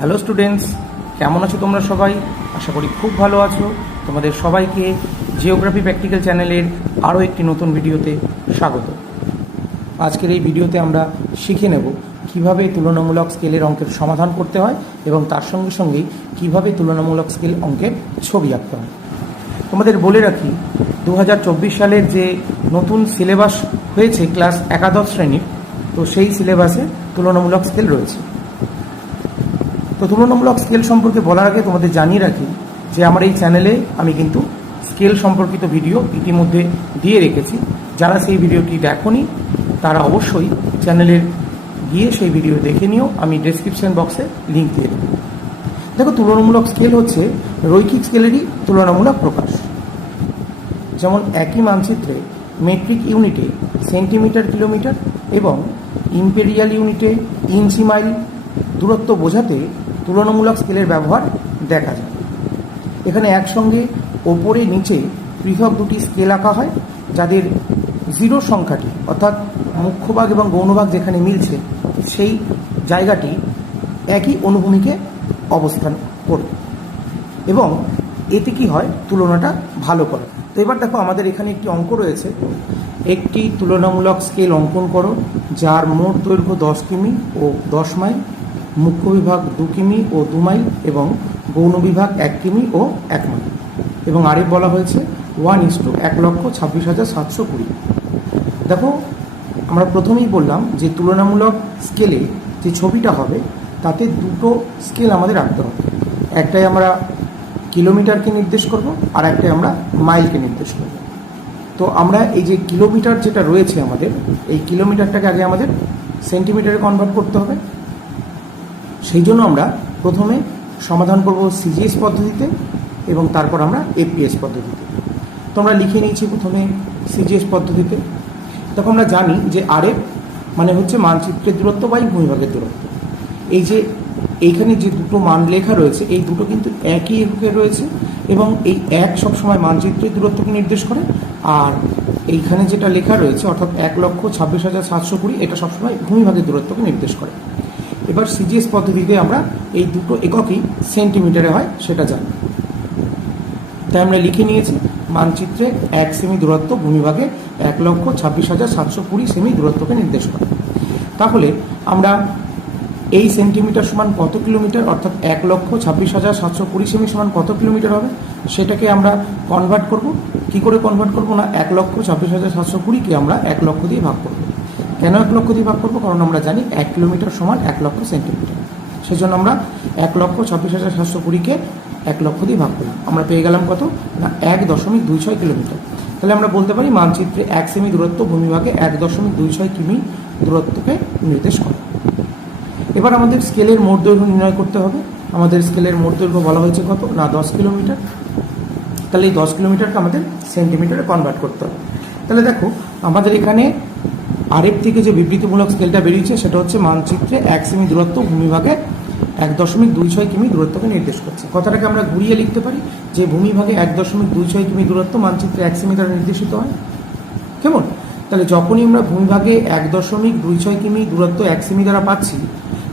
Hello students, কেমন আছো তোমরা সবাই? আশা করি খুব ভালো আছো। তোমাদের সবাইকে জিওগ্রাফি প্র্যাকটিক্যাল চ্যানেলের আরও একটি নতুন ভিডিওতে স্বাগত। আজকের এই ভিডিওতে আমরা শিখে নেব কীভাবে তুলনামূলক স্কেলের অঙ্কের সমাধান করতে হয় এবং তার সঙ্গে সঙ্গেই কীভাবে তুলনামূলক স্কেল অঙ্কের ছবি আঁকতে হয়। তোমাদের বলে রাখি দু হাজার চব্বিশ সালের যে নতুন সিলেবাস হয়েছে ক্লাস একাদশ শ্রেণির, তো সেই সিলেবাসে তুলনামূলক স্কেল রয়েছে। তো তুলনামূলক স্কেল সম্পর্কে বলার আগে তোমাদের জানিয়ে রাখি যে আমার এই চ্যানেলে আমি কিন্তু স্কেল সম্পর্কিত ভিডিও ইতিমধ্যে দিয়ে রেখেছি। যারা সেই ভিডিওটি দেখোনি, তারা অবশ্যই চ্যানেলের গিয়ে সেই ভিডিও দেখে নিও। আমি ডেসক্রিপশন বক্সে লিঙ্ক দিয়ে দেবো। দেখো, তুলনামূলক স্কেল হচ্ছে রৈখিক স্কেলেরই তুলনামূলক প্রকাশ। যেমন একই মানচিত্রে মেট্রিক ইউনিটে সেন্টিমিটার কিলোমিটার এবং ইম্পেরিয়াল ইউনিটে ইঞ্চি মাইল দূরত্ব বোঝাতে তুলনামূলক স্কেলের ব্যবহার দেখা যায়। এখানে একসঙ্গে ওপরে নিচে পৃথক দুটি স্কেল আঁকা হয়, যাদের জিরো সংখ্যাটি, অর্থাৎ মুখ্যভাগ এবং গৌণভাগ যেখানে মিলছে, সেই জায়গাটি একই অনুভূমিকে অবস্থান করবে। এবং এতে কি হয়? তুলনাটা ভালো করে। তো এবার দেখো আমাদের এখানে একটি অঙ্ক রয়েছে। একটি তুলনামূলক স্কেল অঙ্কন করো, যার মোট দৈর্ঘ্য দশ কিমি ও দশ মাইল। মুখ্য বিভাগ দু কিমি ও দু মাইল এবং গৌণ বিভাগ এক কিমি ও এক মাইল। এবং আরেক বলা হয়েছে ওয়ান ইস টু এক লক্ষ ছাব্বিশ হাজার সাতশো কুড়ি। দেখো, আমরা প্রথমেই বললাম যে তুলনামূলক স্কেলে যে ছবিটা হবে, তাতে দুটো স্কেল আমাদের রাখতে হবে। একটাই আমরা কিলোমিটারকে নির্দেশ করব, আর একটাই আমরা মাইলকে নির্দেশ করব। তো আমরা এই যে কিলোমিটার যেটা রয়েছে আমাদের, এই কিলোমিটারটাকে আগে আমাদের সেন্টিমিটারে কনভার্ট করতে হবে। সেই জন্য আমরা প্রথমে সমাধান করব সিজিএস পদ্ধতিতে এবং তারপর আমরা এপিএস পদ্ধতিতে। তো আমরা লিখে নিয়েছি প্রথমে সিজিএস পদ্ধতিতে। তখন আমরা জানি যে আরএফ মানে হচ্ছে মানচিত্রের দূরত্ব বা ভূমিভাগের দূরত্ব। এই যে এইখানে যে দুটো মান লেখা রয়েছে, এই দুটো কিন্তু একই এককে রয়েছে এবং এই এক সবসময় মানচিত্রের দূরত্বকে নির্দেশ করে। আর এইখানে যেটা লেখা রয়েছে, অর্থাৎ এক লক্ষ ছাব্বিশ হাজার সাতশো কুড়ি, এটা সবসময় ভূমিভাগের দূরত্বকে নির্দেশ করে। এবার সিজিএস পদ্ধতিতে আমরা এই দুটো এককই সেন্টিমিটারে হয়, সেটা জানি। তাই আমরা লিখে নিয়েছি, মানচিত্রে এক সেমি দূরত্ব ভূমিভাগে এক লক্ষ ছাব্বিশ হাজার সাতশো কুড়ি সেমি দূরত্বকে নির্দেশ করে। তাহলে আমরা এই সেন্টিমিটার সমান কত কিলোমিটার, অর্থাৎ এক লক্ষ ছাব্বিশ হাজার সাতশো কুড়ি সেমি সমান কত কিলোমিটার হবে? সেটাকে আমরা কনভার্ট করব। কি করে কনভার্ট করব না? এক লক্ষ ছাব্বিশ হাজার সাতশো কুড়িকে আমরা এক লক্ষ দিয়ে ভাগ করব। কেন এক লক্ষ দিয়ে ভাগ করব? কারণ আমরা জানি এক কিলোমিটার সমান এক লক্ষ সেন্টিমিটার। সেই জন্য আমরা এক লক্ষ ছাব্বিশ হাজার সাতশো কুড়িকে এক লক্ষ দিয়ে ভাগ করলাম। আমরা পেয়ে গেলাম কত? না, এক দশমিক দুই ছয় কিলোমিটার। তাহলে আমরা বলতে পারি মানচিত্রে এক সেমি দূরত্ব ভূমিভাগে এক দশমিক দুই ছয় কিমি দূরত্বকে নির্দেশ করে। এবার আমাদের স্কেলের মোট দৈর্ঘ্য নির্ণয় করতে হবে। আমাদের স্কেলের মোট দৈর্ঘ্য বলা হয়েছে কত? না, দশ কিলোমিটার। তাহলে এই দশ কিলোমিটারকে আমাদের সেন্টিমিটারে কনভার্ট করতে হবে। তাহলে দেখো, আমাদের এখানে আরেক থেকে যে বিবৃতিমূলক স্কেলটা বেরিয়েছে, সেটা হচ্ছে মানচিত্রে এক সেমি দূরত্ব ভূমিভাগে এক দশমিক দুই ছয় কিমি দূরত্বকে নির্দেশ করছে। কথাটাকে আমরা ঘুরিয়ে লিখতে পারি যে ভূমিভাগে এক দশমিক দুই ছয় কিমি দূরত্ব মানচিত্রে এক সেমি দ্বারা নির্দেশিত হয়। কেমন? তাহলে যখনই আমরা ভূমিভাগে এক দশমিক দুই ছয় কিমি দূরত্ব এক সেমি দ্বারা পাচ্ছি,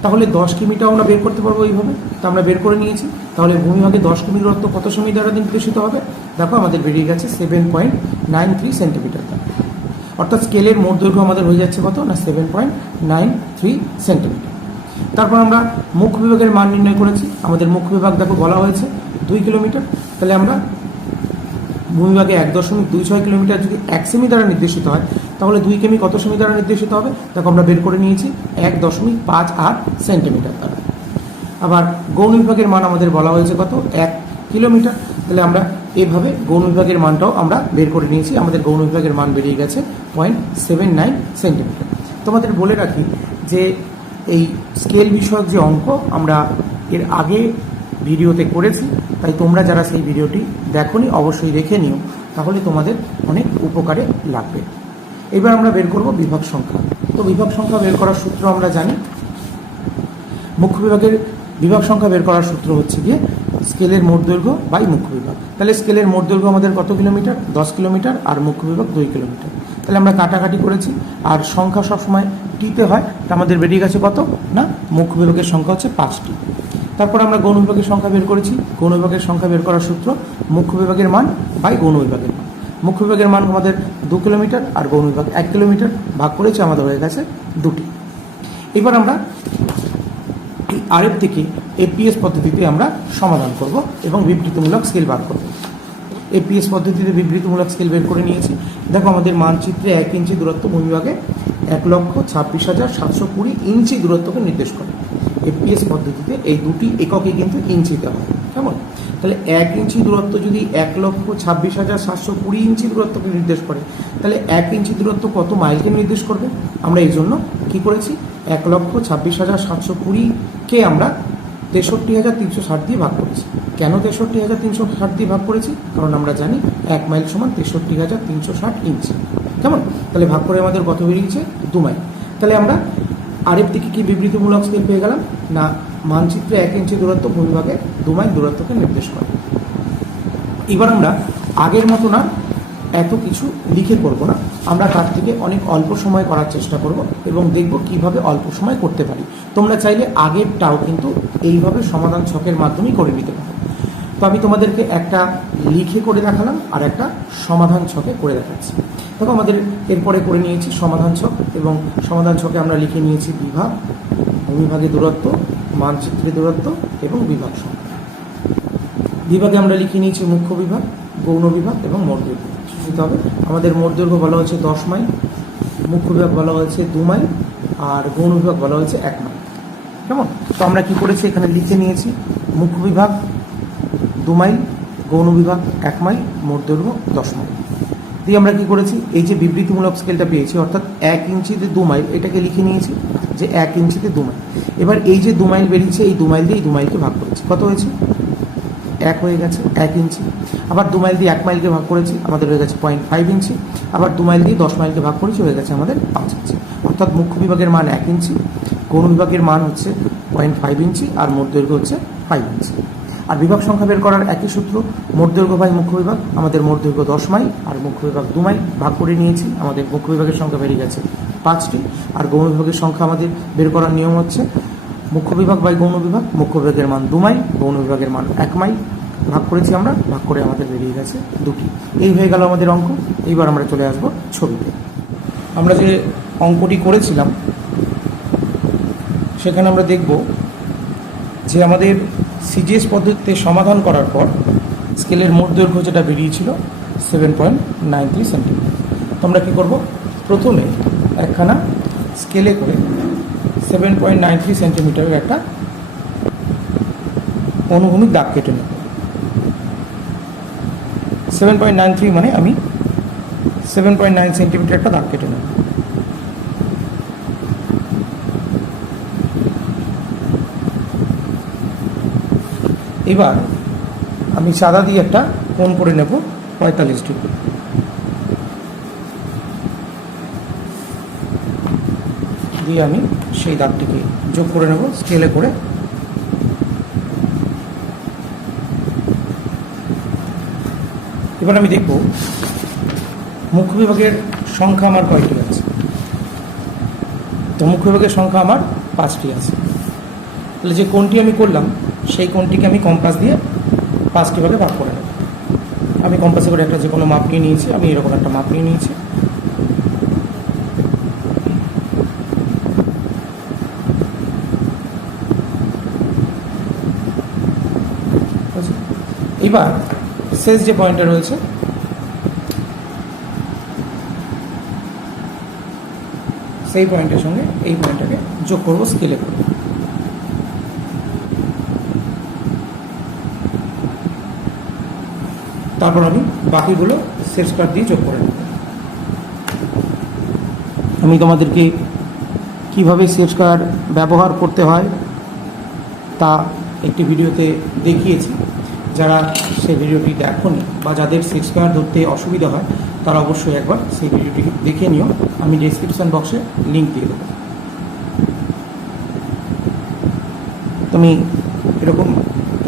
তাহলে দশ কিমিটাও আমরা বের করতে পারব এইভাবে। তা আমরা বের করে নিয়েছি। তাহলে ভূমিভাগে দশ কিমি দূরত্ব কত সেমি দ্বারা নির্দেশিত হবে? দেখো আমাদের বেরিয়ে গেছে seven point nine three centimetre অর্থাৎ স্কেলের মোট দৈর্ঘ্য আমাদের হয়ে যাচ্ছে কত? না seven point nine three centimetre তারপর আমরা মুখ বিভাগের মান নির্ণয় করেছি। আমাদের মুখ বিভাগ দেখো বলা হয়েছে দুই কিলোমিটার। তাহলে আমরা ভূমিভাগে এক দশমিক দুই ছয় কিলোমিটার যদি এক সেমি দ্বারা নির্দেশিত হয়, তাহলে দুই কেমি কত সেমি দ্বারা নির্দেশিত হবে? দেখো আমরা বের করে নিয়েছি এক দশমিক পাঁচ আট সেন্টিমিটার দ্বারা। আবার গৌণ বিভাগের মান আমাদের বলা হয়েছে কত? এক কিলোমিটার। তাহলে আমরা এভাবে গৌণ বিভাগের মানটাও আমরা বের করে নিয়েছি। আমাদের গৌণ বিভাগের মান বেরিয়ে গেছে পয়েন্ট সেভেন নাইন সেন্টিমিটার তোমাদের বলে রাখি যে এই স্কেল বিষয়ক যে অঙ্ক আমরা এর আগে ভিডিওতে করেছি, তাই তোমরা যারা সেই ভিডিওটি দেখোনি অবশ্যই দেখে নিও, তাহলে তোমাদের অনেক উপকারে লাগবে। এবার আমরা বের করব বিভাগ সংখ্যা। তো বিভাগ সংখ্যা বের করার সূত্র আমরা জানি। মুখ্য বিভাগের বিভাগ সংখ্যা বের করার সূত্র হচ্ছে গিয়ে স্কেলের মোট দৈর্ঘ্য বাই মুখ্য বিভাগ। তাহলে স্কেলের মোট দৈর্ঘ্য আমাদের কত কিলোমিটার? দশ কিলোমিটার আর মুখ্য বিভাগ দুই কিলোমিটার। তাহলে আমরা কাটাকাটি করেছি। আর সংখ্যা সবসময় টিতে হয়। তা আমাদের বেরিয়ে গেছে কত? না, মুখ্য বিভাগের সংখ্যা হচ্ছে পাঁচটি। তারপর আমরা গৌণ বিভাগের সংখ্যা বের করেছি। গৌণ বিভাগের সংখ্যা বের করার সূত্র মুখ্য বিভাগের মান বাই গৌণ বিভাগের মান। মুখ্য বিভাগের মান আমাদের দু কিলোমিটার আর গৌণ বিভাগ এক কিলোমিটার। ভাগ করেছে, আমাদের হয়ে গেছে দুটি। এবার আমরা এই আরের থেকে এপিএস পদ্ধতিতে আমরা সমাধান করব এবং বিবৃতিমূলক স্কেল বার করব। এপিএস পদ্ধতিতে বিবৃতিমূলক স্কেল বের করে নিয়েছি। দেখো আমাদের মানচিত্রে এক ইঞ্চি দূরত্ব ভূমিভাগে এক লক্ষ ছাব্বিশ হাজার সাতশো কুড়ি ইঞ্চি দূরত্বকে নির্দেশ করে। এপিএস পদ্ধতিতে এই দুটি এককে কিন্তু ইঞ্চি ইঞ্চিতে হয়। কেমন? তাহলে এক ইঞ্চি দূরত্ব যদি এক লক্ষ ছাব্বিশ হাজার সাতশো কুড়ি ইঞ্চি দূরত্বকে নির্দেশ করে, তাহলে এক ইঞ্চি দূরত্ব কত মাইলকে নির্দেশ করবে? আমরা এই জন্য কী করেছি? এক লক্ষ ছাব্বিশ হাজার সাতশো কুড়িকে আমরা তেষট্টি হাজার তিনশো ষাট দিয়ে ভাগ করেছি। কেন তেষট্টি হাজার তিনশো ষাট দিয়ে ভাগ করেছি? কারণ আমরা জানি এক মাইল সমান তেষট্টি হাজার তিনশো ষাট ইঞ্চি। কেমন? তাহলে ভাগ করে আমাদের কত বেরিয়েছে? দু মাইল। তাহলে আমরা আরের দিকে কি বিবৃতিমূলক স্কেল পেয়ে গেলাম? না, মানচিত্রে এক ইঞ্চি দূরত্ব ভূমিভাগে দু মাইল দূরত্বকে নির্দেশ করে। এবার আমরা আগের মতো না, এত কিছু লিখে করব না। আমরা থেকে অনেক অল্প সময় করার চেষ্টা করব এবং দেখব কীভাবে অল্প সময় করতে পারি। তোমরা চাইলে আগেরটাও কিন্তু এইভাবে সমাধান ছকের মাধ্যমেই করে নিতে পারো। তো আমি তোমাদেরকে একটা লিখে করে দেখালাম আর একটা সমাধান ছকে করে দেখাচ্ছি। দেখো আমাদের এরপরে করে নিয়েছি সমাধান ছক এবং সমাধান ছকে আমরা লিখে নিয়েছি বিভাগ, ভূমিভাগে দূরত্ব, মানচিত্রে দূরত্ব এবং বিভাগ সংখ্যা। বিভাগে আমরা লিখে নিয়েছি মুখ্য বিভাগ, গৌণ বিভাগ এবং মোট দৈর্ঘ্য নিতে হবে। আমাদের মোট দৈর্ঘ্য বলা হয়েছে দশ মাইল, মুখ্য বিভাগ বলা হয়েছে দু মাইল, আর গৌণ বিভাগ বলা হয়েছে এক মাইল। কেমন? তো আমরা কি করেছি? এখানে লিখে নিয়েছি, মুখ্য বিভাগ দু মাইল, গৌণ বিভাগ এক মাইল, মোট দৈর্ঘ্য দশ মাইল। দিয়ে আমরা কি করেছি? এই যে বিবৃতিমূলক স্কেলটা পেয়েছি, অর্থাৎ এক ইঞ্চিতে দু মাইল, এটাকে লিখে নিয়েছি যে এক ইঞ্চিতে দু মাইল। এবার এই যে দু মাইল বেরিয়েছে, এই দু মাইল দিয়ে এই দু মাইলকে ভাগ করেছি। কত হয়েছে? এক হয়ে গেছে, এক ইঞ্চি। আবার দু মাইল দিয়ে এক মাইলকে ভাগ করেছি, আমাদের হয়ে গেছে পয়েন্ট ফাইভ ইঞ্চি। আবার দু মাইল দিয়ে দশ মাইলকে ভাগ করেছি, হয়ে গেছে আমাদের পাঁচ ইঞ্চি। অর্থাৎ মুখ্য বিভাগের মান এক ইঞ্চি, গৌণ বিভাগের মান হচ্ছে পয়েন্ট ফাইভ ইঞ্চি আর মোট দৈর্ঘ্য হচ্ছে ফাইভ ইঞ্চি। আর বিভাগ সংখ্যা বের করার একই সূত্র, মোট দৈর্ঘ্য বাই মুখ্য বিভাগ, আমাদের মোট দৈর্ঘ্য দশ মাইল আর মুখ্য বিভাগ দু মাইল ভাগ করে নিয়েছি, আমাদের মুখ্য বিভাগের সংখ্যা বেরিয়ে গেছে পাঁচটি। আর গৌণ বিভাগের সংখ্যা আমাদের বের করার নিয়ম হচ্ছে, মুখ্য বিভাগ বাই গৌণ বিভাগ, মুখ্য বিভাগের মান দু মাইল, গৌণ বিভাগের মান এক মাইল ভাগ করেছি আমরা, ভাগ করে আমাদের বেরিয়ে গেছে দুটি। এই হয়ে গেল আমাদের অঙ্ক, এইবার আমরা চলে আসব ছবিতে। আমরা যে অঙ্কটি করেছিলাম, সেখানে আমরা দেখব যে আমাদের সিজিএস পদ্ধতিতে সমাধান করার পর স্কেলের মোট দৈর্ঘ্য যেটা বেরিয়েছিল seven point nine three centimetre তো আমরা কী করব? প্রথমে একখানা স্কেলে করে সেভেন পয়েন্ট নাইন থ্রি সেন্টিমিটারের একটা অনুভূমিক দাগ কেটে নেব। সেভেন পয়েন্ট নাইন থ্রি মানে আমি সেভেন পয়েন্ট নাইন সেন্টিমিটার একটা দাগ কেটে নেব। এবার আমি সাদা দিয়ে একটা কোণ করে নেব পঁয়তাল্লিশ ডিগ্রি। দিয়ে আমি সেই দাগটিকে যোগ করে নেব স্কেলে করে এবার আমি দেখব মুখ্য বিভাগের সংখ্যা আমার কয়টি আছে? তো মুখ্য বিভাগের সংখ্যা আমার পাঁচটি আছে। তাহলে যে কোনটি আমি করলাম, সেই কোনটিকে আমি কম্পাস দিয়ে পাঁচটি ভাগে ভাগ করে নেব। আমি কম্পাসে করে একটা যে কোনো মাপ নিয়ে নিয়েছি, আমি এরকম একটা মাপ নিয়ে নিয়েছি। এবার শেষ যে পয়েন্টটা রয়েছে। সেই পয়েন্টের সঙ্গে এই পয়েন্টটাকে যোগ করব স্কেলে করে। তারপর আমি বাকিগুলো সেট স্কোয়ার দিয়ে যোগ করে নেব। আমি তোমাদেরকে কীভাবে সেট স্কোয়ার ব্যবহার করতে হয় তা একটি ভিডিওতে দেখিয়েছি। যারা সেই ভিডিওটি দেখনি বা যাদের সেট স্কোয়ার ধরতে অসুবিধা হয়, তারা অবশ্যই একবার সেই ভিডিওটি দেখে নিও। আমি ডিসক্রিপশান বক্সে লিঙ্ক দিয়ে দেবো। তুমি এরকম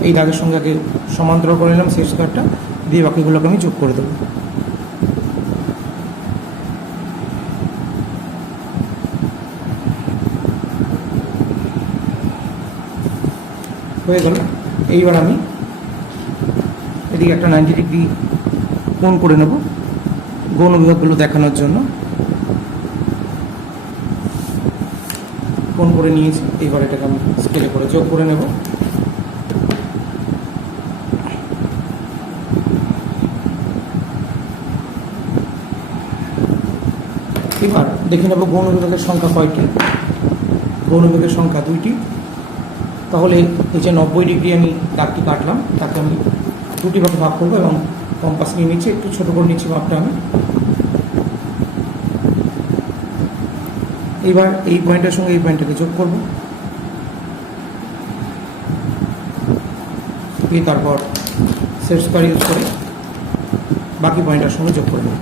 এই দাগের সঙ্গে আগে সমান্তরাল করে নিলাম সেট স্কোয়ারটা দিয়ে বাকিগুলোকে আমি যোগ করে দেবো। হয়ে গেল। এইবার আমি এদিকে একটা নাইনটি ডিগ্রি কোণ করে নেব। গৌণ বিভাগগুলো দেখানোর জন্য। কোণ করে নিয়েছি এইবার এটাকে আমি স্কেলে করে যোগ করে নেব। এবার দেখে নেব গৌণ বিভাগের সংখ্যা কয়টি? গৌণ বিভাগের সংখ্যা দুইটি। তাহলে এই যে নব্বই ডিগ্রি আমি দাগটি কাটলাম, তাকে আমি দুটি ভাগে ভাগ করব এবং কম্পাস নিয়ে নিচ্ছি, একটু ছোটো করে নিচ্ছি মাপটা আমি। এবার এই পয়েন্টের সঙ্গে এই পয়েন্টটাকে যোগ করব। তারপর সেট স্কোয়ার ইউজ করে বাকি পয়েন্টের সঙ্গে যোগ করে দেবো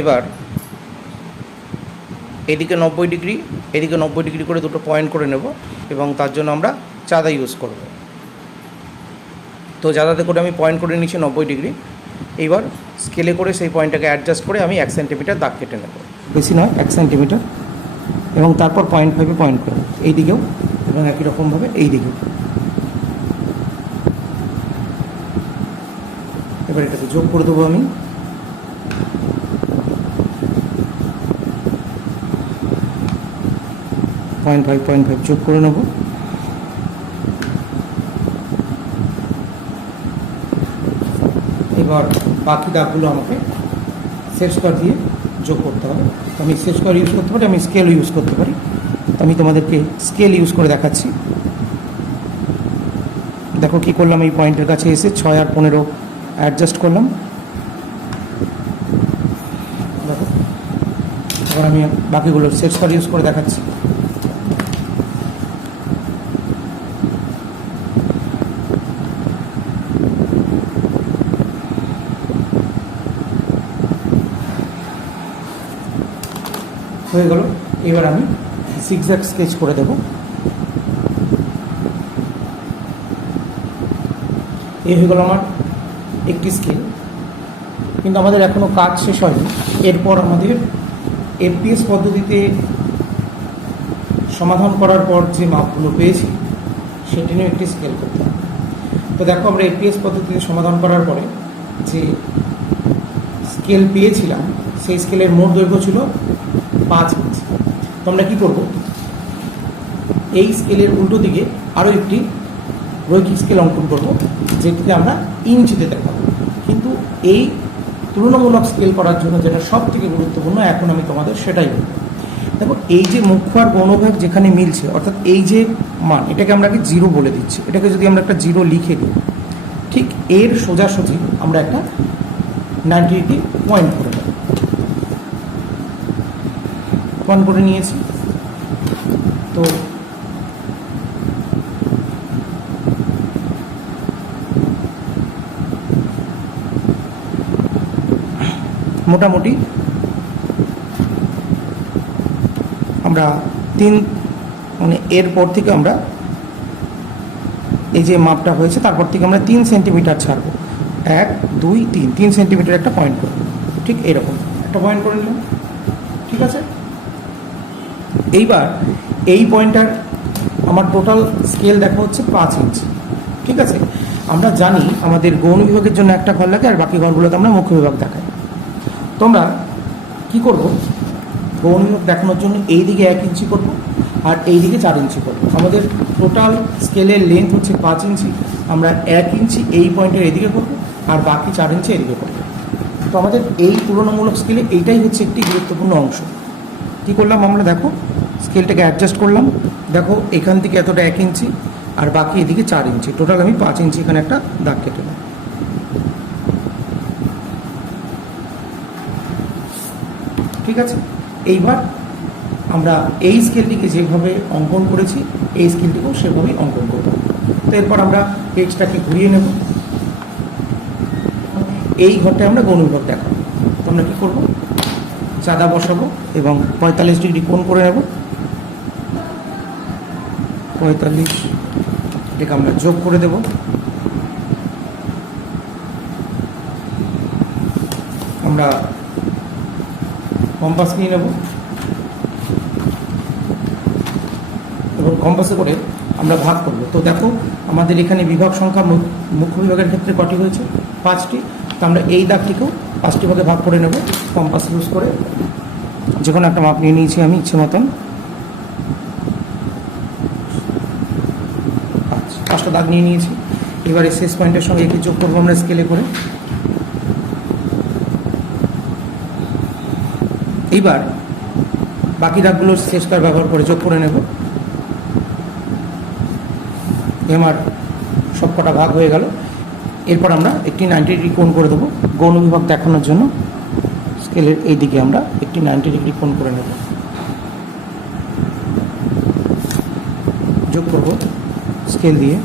এবার এদিকে নব্বই ডিগ্রি, এদিকে নব্বই ডিগ্রি করে দুটো পয়েন্ট করে নেব এবং তার জন্য আমরা চাঁদা ইউজ করব। তো চাঁদাতে করে আমি পয়েন্ট করে নিচ্ছি নব্বই ডিগ্রি। এইবার স্কেলে করে সেই পয়েন্টটাকে অ্যাডজাস্ট করে আমি এক সেন্টিমিটার দাগ কেটে নেব। বেশি নয়, এক সেন্টিমিটার এবং তারপর পয়েন্ট ফাইভে পয়েন্ট করব এই দিকেও এবং একই রকমভাবে এই দিকেও। এবার এটাকে যোগ করে দেবো আমি। পয়েন্ট ফাইভ পয়েন্ট ফাইভ যোগ করে নেব। এবার বাকি দাগগুলো আমাকে সেট স্কোয়ার দিয়ে যোগ করতে হবে। তো আমি সেট স্কোয়ার ইউজ করতে পারি, আমি স্কেল ইউজ করতে পারি। তো আমি তোমাদেরকে স্কেল ইউজ করে দেখাচ্ছি। দেখো কি করলাম, এই পয়েন্টের কাছে এসে ছয় আর পনেরো অ্যাডজাস্ট করলাম। দেখো, এবার আমি বাকিগুলো সেট স্কোয়ার ইউজ করে দেখাচ্ছি। হয়ে গেল। এবার আমি সিক্সজ্যাক স্কেচ করে দেব। এই হয়ে গেল আমার একটি স্কেল কিন্তু আমাদের এখনও কাজ শেষ হয়নি। এরপর আমাদের এফপিএস পদ্ধতিতে সমাধান করার পর যে মাপগুলো পেয়েছি, সেটি নিয়ে একটি স্কেল করতে হবে। তো দেখো, আমরা এফপিএস পদ্ধতিতে সমাধান করার পরে যে স্কেল পেয়েছিলাম, সেই স্কেলের মোট দৈর্ঘ্য ছিল পাঁচ ইঞ্চি। তো আমরা কী করব? এই স্কেলের উল্টো দিকে আরও একটি রৈখিক স্কেল অঙ্কন করব যেটিতে আমরা ইঞ্চিতে দেখাবো। কিন্তু এই তুলনামূলক স্কেল করার জন্য যেটা সব থেকে গুরুত্বপূর্ণ, এখন আমি তোমাদের সেটাই বলব। দেখো, এই যে মুখ্য আর গৌণভাগ যেখানে মিলছে, অর্থাৎ এই যে মান, এটাকে আমরা কি জিরো বলে দিচ্ছি। এটাকে যদি আমরা একটা জিরো লিখে দিই, ঠিক এর সোজাসুজি আমরা একটা নাইনটি ডিগ্রি পয়েন্ট করে দেবো পয়েন্ট করে নিয়েছি। তো মোটামুটি আমরা তিন মানে এরপর থেকে আমরা এই যে মাপটা হয়েছে, তারপর থেকে আমরা তিন সেন্টিমিটার ছাড়বো। এক, দুই, তিন তিন সেন্টিমিটার একটা পয়েন্ট করব। ঠিক এরকম। একটা পয়েন্ট করে নিলাম। ঠিক আছে? এইবার এই পয়েন্টটার আমার টোটাল স্কেল দেখা হচ্ছে পাঁচ ইঞ্চি ঠিক আছে? আমরা জানি আমাদের গৌণ বিভাগের জন্য একটা ঘর লাগে আর বাকি ঘরগুলোতে আমরা মুখ্য বিভাগ দেখাই। তোমরা কি করব? গৌণ বিভাগ দেখানোর জন্য এই দিকে এক ইঞ্চি করব আর এই দিকে চার ইঞ্চি করব। আমাদের টোটাল স্কেলের লেন্থ হচ্ছে পাঁচ ইঞ্চি আমরা এক ইঞ্চি এই পয়েন্টের এদিকে করব। আর বাকি চার ইঞ্চি এদিকে করব তো আমাদের এই তুলনামূলক স্কেলে এইটাই হচ্ছে একটি গুরুত্বপূর্ণ অংশ। কী করলাম আমরা? দেখো স্কেলটাকে অ্যাডজাস্ট করলাম। দেখো, এখান থেকে এতটা এক ইঞ্চি আর বাকি এদিকে চার ইঞ্চি। টোটাল আমি পাঁচ ইঞ্চি এখানে একটা দাগ কেটে নেব। ঠিক আছে? এইবার আমরা এই স্কেলটিকে যেভাবে অঙ্কন করেছি, এই স্কেলটিকেও সেভাবেই অঙ্কন করব। তো এরপর আমরা পেজটাকে ঘুরিয়ে নেব। এই ঘরটায় আমরা গৌণবিভাগ দেখাবো। তো আমরা কী করব? চাঁদা বসাবো এবং পঁয়তাল্লিশ ডিগ্রি কোণ করে নেব। পঁয়তাল্লিশ এটাকে আমরা যোগ করে দেব। আমরা কম্পাস নিয়ে নেব। এবং কম্পাসে করে আমরা ভাগ করব। তো দেখো, আমাদের এখানে বিভাগ সংখ্যা মুখ্য বিভাগের ক্ষেত্রে কটি হয়েছে? পাঁচটি। তো আমরা এই দাগটিকেও পাঁচটি ভাগে ভাগ করে নেব। কম্পাস ইউজ করে যে কোনো একটা মাপ নিয়ে নিয়েছি আমি, ইচ্ছে মতন। পাঁচটা দাগ নিয়ে নিয়েছি। এবারে শেষ পয়েন্টের সঙ্গে একে যোগ করব আমরা স্কেলে করে। এইবার বাকি দাগগুলো শেষ কার ব্যবহার করে যোগ করে নেব। এমার সব কটা ভাগ হয়ে গেল। এরপর আমরা একটি নাইনটি ডিগ্রি কোণ করে দেবো। গৌণ বিভাগ দেখানোর জন্য স্কেলের এই দিকে আমরা একটি নাইনটি ডিগ্রি কোণ করে নেব। যোগ করব স্কেল দিয়ে।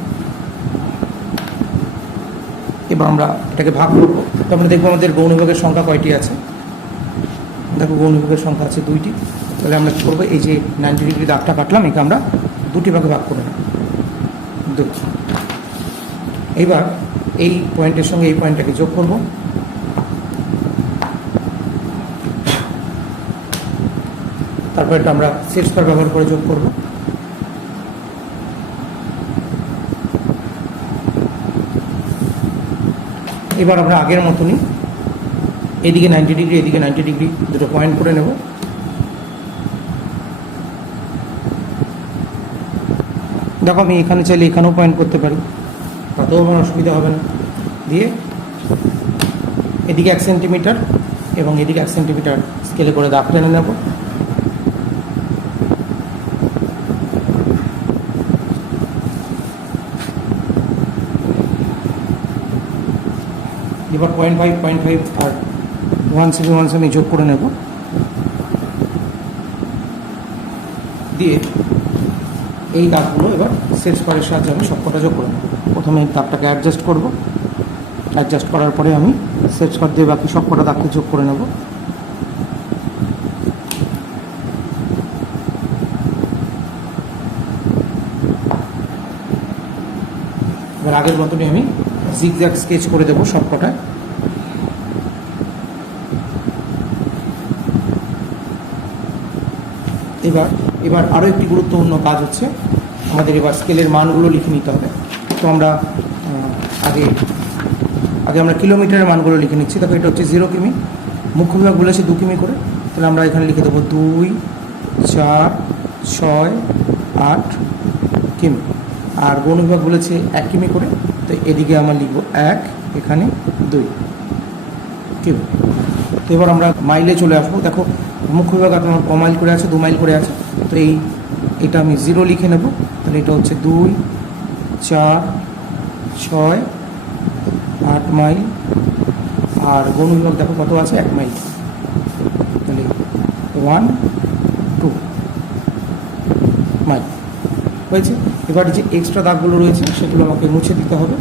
এবার আমরা এটাকে ভাগ করব। তো আমরা দেখব আমাদের গৌণ বিভাগের সংখ্যা কয়টি আছে? দেখো গৌণ বিভাগের সংখ্যা আছে দুইটি। তাহলে আমরা কী করব? এই যে নাইনটি ডিগ্রি দাগটা কাটলাম, একে আমরা দুটি ভাগে ভাগ করে নেব। এইবার এই পয়েন্টের সঙ্গে এই পয়েন্টটাকে যোগ করব। তারপর এটা আমরা সেট স্কোয়ার ব্যবহার করে যোগ করব। এবার আমরা আগের মতনই এদিকে নাইনটি ডিগ্রি, এদিকে নাইনটি ডিগ্রি দুটো পয়েন্ট করে নেব। দেখো আমি এখানে চাইলে এখানেও পয়েন্ট করতে পারি। তাতেও আমার অসুবিধা হবে না। দিয়ে এদিকে এক সেন্টিমিটার এবং এদিকে এক সেন্টিমিটার স্কেলে করে দাগ টেনে নেব। এবার পয়েন্ট ফাইভ পয়েন্ট ফাইভ আর ওয়ান সেভেন ওয়ান সেভেন যোগ করে নেব। দিয়ে এই দাগগুলো এবার সেট স্কোয়ারের সাহায্যে আমি সবকটা যোগ করে নেব। প্রথমে দাগটাকে অ্যাডজাস্ট করব। অ্যাডজাস্ট করার পরে আমি সেট স্কোয়ার দিয়ে বাকি সবকটা দাগকে যোগ করে নেব। এবার আগের মতনই আমি জিগজ্যাগ স্কেচ করে দেবো সবকটায় এবার এবার আরও একটি গুরুত্বপূর্ণ কাজ হচ্ছে, আমাদের এবার স্কেলের মানগুলো লিখে নিতে হবে। তো আমরা আগে আগে আমরা কিলোমিটারের মানগুলো লিখে নিচ্ছি। তবে এটা হচ্ছে জিরো কিমি। মুখ্য বিভাগ বলেছে দু কিমি করে। তাহলে আমরা এখানে লিখে দেবো দুই, চার, ছয়, আট কিমি। আর গৌণ বিভাগ বলেছে এক কিমি করে। তো এদিকে আমরা লিখব এক, এখানে দুই কিমি। তো এবার আমরা মাইলে চলে আসব। দেখো, মুখ্য বিভাগ আপনার ক মাইল করে আছে দু মাইল করে আছে। তো এই, এটা আমি জিরো লিখে নেব। তাহলে এটা হচ্ছে দুই চার, ছয়, আট মাইল। আর গৌণ বিভাগ দেখো কত আছে? এক মাইল। তাহলে ওয়ান টু মাইল। হয়েছে? এবার যে এক্সট্রা দাগগুলো রয়েছে, সেগুলো আমাকে মুছে দিতে হবে।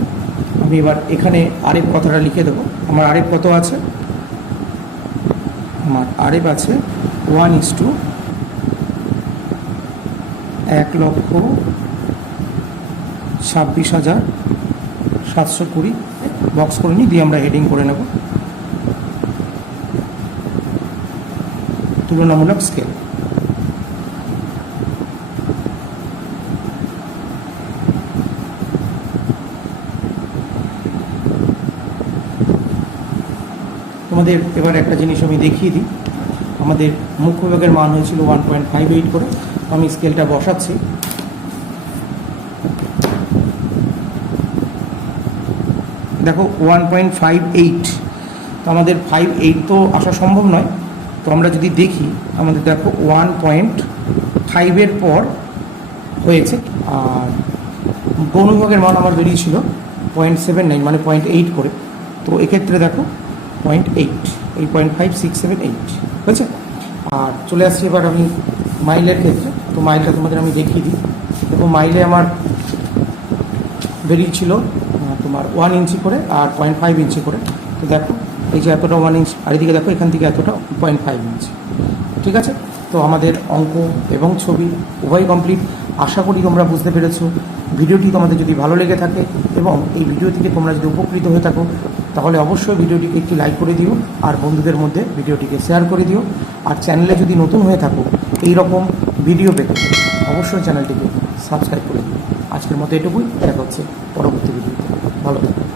আমি এবার এখানে আরেক কথাটা লিখে দেবো। আমার আরেক কত আছে? আমার আরেক আছে ওয়ান ইস টু এক লক্ষ ছাব্বিশ হাজার সাতশো কুড়ি। বক্স করে নিই, দিয়ে আমরা হেডিং করে নেব। তুলনামূলক স্কেল তোমাদের এবার একটা জিনিস আমি দেখিয়ে দিই। আমাদের মুখ্য বিভাগের মান হয়েছিল ওয়ান পয়েন্ট ফাইভ এইট করে। আমি স্কেলটা বসাচ্ছি। দেখো ওয়ান পয়েন্ট ফাইভ এইট তো আমাদের ফাইভ এইট তো আসা সম্ভব নয়। তো আমরা যদি দেখি, আমাদের দেখো ওয়ান পয়েন্ট ফাইভের পর হয়েছে, আর গৌণবিভাগের মান আমার বেরিয়েছিল পয়েন্ট সেভেন নাইন মানে পয়েন্ট এইট করে। তো এক্ষেত্রে দেখো পয়েন্ট এইট এই point five six seven eight হয়েছে? আর চলে আসছি এবার আমি মাইলের ক্ষেত্রে। তো মাইলটা তোমাদের আমি দেখিয়ে দিই। দেখো মাইলে আমার বেরিয়েছিল তোমার ওয়ান ইঞ্চি করে আর পয়েন্ট ফাইভ ইঞ্চি করে। তো দেখো, এই যে এতটা ওয়ান ইঞ্চ আর এদিকে দেখো, এখান থেকে এতটা পয়েন্ট ফাইভ ইঞ্চি ঠিক আছে? তো আমাদের অঙ্ক এবং ছবি উভয় কমপ্লিট আশা করি তোমরা বুঝতে পেরেছ। ভিডিওটি তোমাদের যদি ভালো লেগে থাকে এবং এই ভিডিও থেকে তোমরা যদি উপকৃত হয়ে থাকো, তাহলে অবশ্যই ভিডিওটিকে একটি লাইক করে দিও আর বন্ধুদের মধ্যে ভিডিওটিকে শেয়ার করে দিও। আর চ্যানেলে যদি নতুন হয়ে থাকো এই রকম ভিডিও পেতে অবশ্যই চ্যানেলটিকে সাবস্ক্রাইব করে দিও। আজকের মতো এটুকুই। দেখা হচ্ছে পরবর্তী ভিডিওতে ভালো থাকো